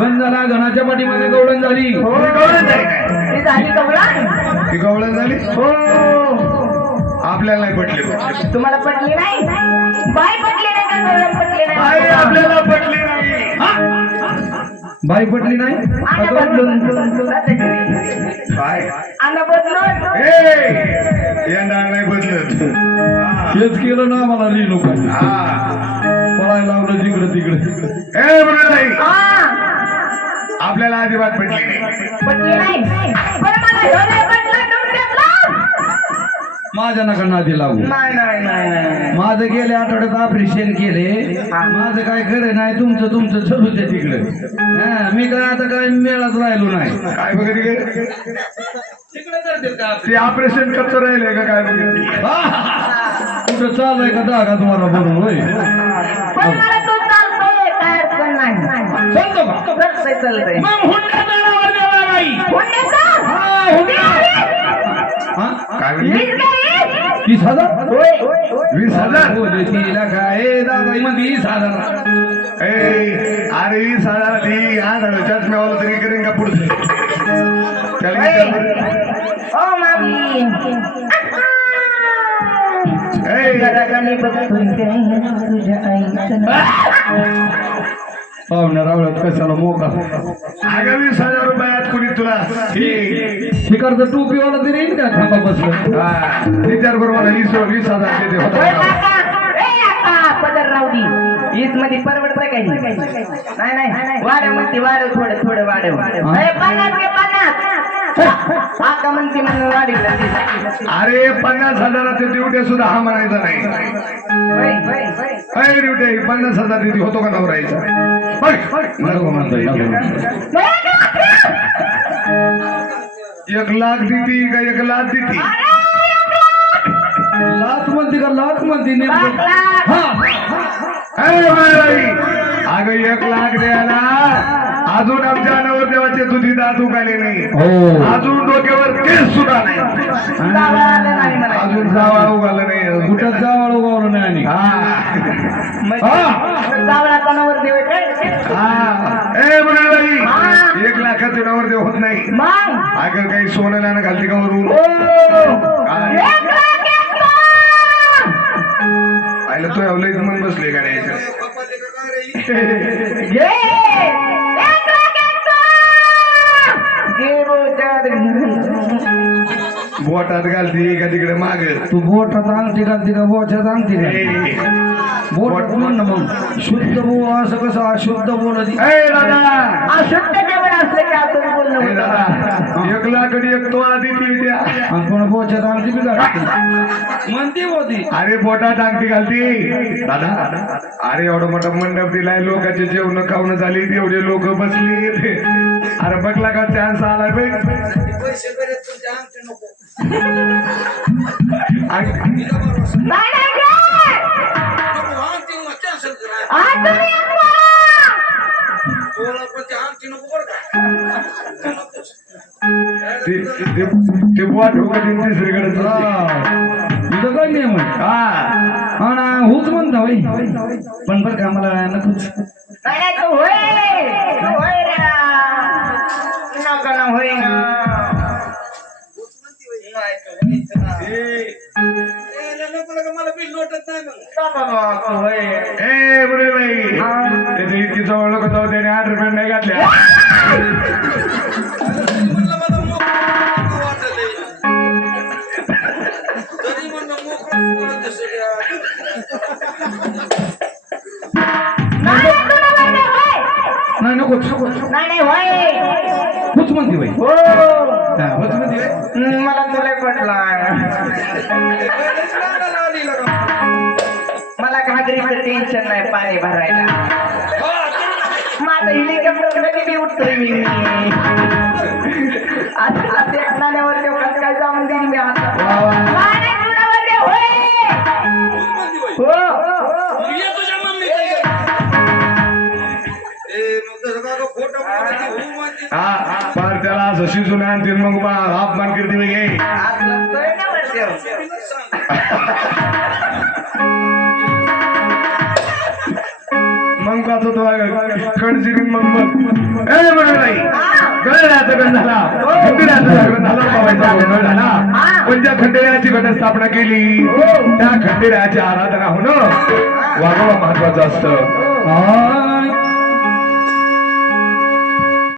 बंद झाला घनाच्या पाठीमध्ये गवळण झाली. हो गवळण झाली. काय ती झाली कवळण ती गवळण झाली? हो. आपल्याला नाही पटली तुम्हाला पटली नाही? बाय पटली नाही नाही? आपल्याला पटली नाही. बाई पटली नाही? काय येणार नाही बदलत. हा. तेच केलं ना मला लिहिलो का हा. पळायला लावलं जिकडे तिकडे. ए मृणाली हा. आपल्याला अजिबात पटली नाही. माझ्या नका नादी लागू. नाही नाही नाही माझं गेल्या आठवड्यात ऑपरेशन केले. माझं काय खरं नाही तुमचं तुमचं चलूच आहे तिकडे. हा, मी काय आता काय मेळात राहिलो नाही. काय का ते ऑपरेशन कसं राहिले का काय बघत कुठं चाललंय का दागा तुम्हाला बरोबर होय? मग हुंडा नाही? हा, हुंडा. हा? काय म्हणजे वीस हजार. वीस हजार. हो, तिला काय दादा मध्ये वीस हजार. ए अरे वीस हजार ती आज हळूच्याच मिळवलं तरी करेन का पुढचं? त्याला विचार ओ मामी. ए. जरा गाणी बघतोय काय तुझ्या आईचं पाहुण्या रावळ्यात कशाला मोका? अगं वीस हजार रुपयात कुणी तुला? हे शिकारचं टोपीवाला तरी येईल का? थांबा बसलं हा, विचार करू मला वीस वीस हजार देते पदर राहू दे मध्ये परवडतं काही नाही नाही. वाढव म्हणते वाढव थोडं थोडं वाढव. ए, म्हणते म्हणून अरे पन्नास हजाराचे ड्युटे सुद्धा हा म्हणायचा नाही. अरे ड्युटे पन्नास हजार दिली होतो का नवरायचा? होय, होय. नको म्हणतोय, नको म्हणतोय. एक लाख देती का एक लाख देती? लाख म्हणते का लाख म्हणते लाख, नेमकं. हा. अरे बाई अगं एक लाख द्यायला अजून आमच्या नवरदेवाचे तुझी दात उगाले नाही. हो. अजून डोक्यावर केस सुद्धा नाही. अजून जावा उगाला नाही कुठं जावळ उगवलं नाही हा. हा. बाई एक लाखाचे नवरदेव होत नाही. अगं काही सोनं घालते का वरून? बोटात. बोटात घालते का तिकडे माग. तू बोटात अंगठी घालते का बोच्यात अंगठी घालते बोटात म्हण ना मग. शुद्ध बोल असं कसं अशुद्ध बोलत? अशुद्ध असलं की आपण बोलणं एक आणि एक तोळा देते त्या आणि कोणा बोच्यात अंगठी बी घालते म्हणते होती. अरे पोटात अंगठी घालती. दादा अरे एवढं मोठं मंडप दिलाय लोकांचे जेवण खावणं झाली एवढे लोक बसली अरे बघला का चान्स आलाय बाई ते तिसरीकडे काय नियम हा. हा ना होच म्हणता होय. पण बरं का मला नकोच. होय. ए बरे बाई त्याच्या इतकी जवळ जाऊ त्याने आठ रुपये नाही घातल्या. नाही, नाही, तुला होय ना, होय. नाही नकोच नकोच नाही, नाही, होय. होच म्हणते बाई. हो. होच म्हणते मला तुला पटला घागरीचं टेन्शन नाही पाणी भरायला माझं हेलिकॉप्टर कधी बी उठतोय मी आता कसं काय जाऊन देव, होय. हो हा पार त्याला असं शिजून आणतील मग बा अपमान करते मी घे आपलं नाण्यावर देव होतो खडजिरी मग ए म्हणून नाही गणरायाचा गण झाला खंडेरायाचा गण झाला पावायचा गोंधळ झाला. पण ज्या खंडेराची घटस्थापना केली? त्या खंडेराची आराधना होणं वागवा महत्वाचं असतं. हो.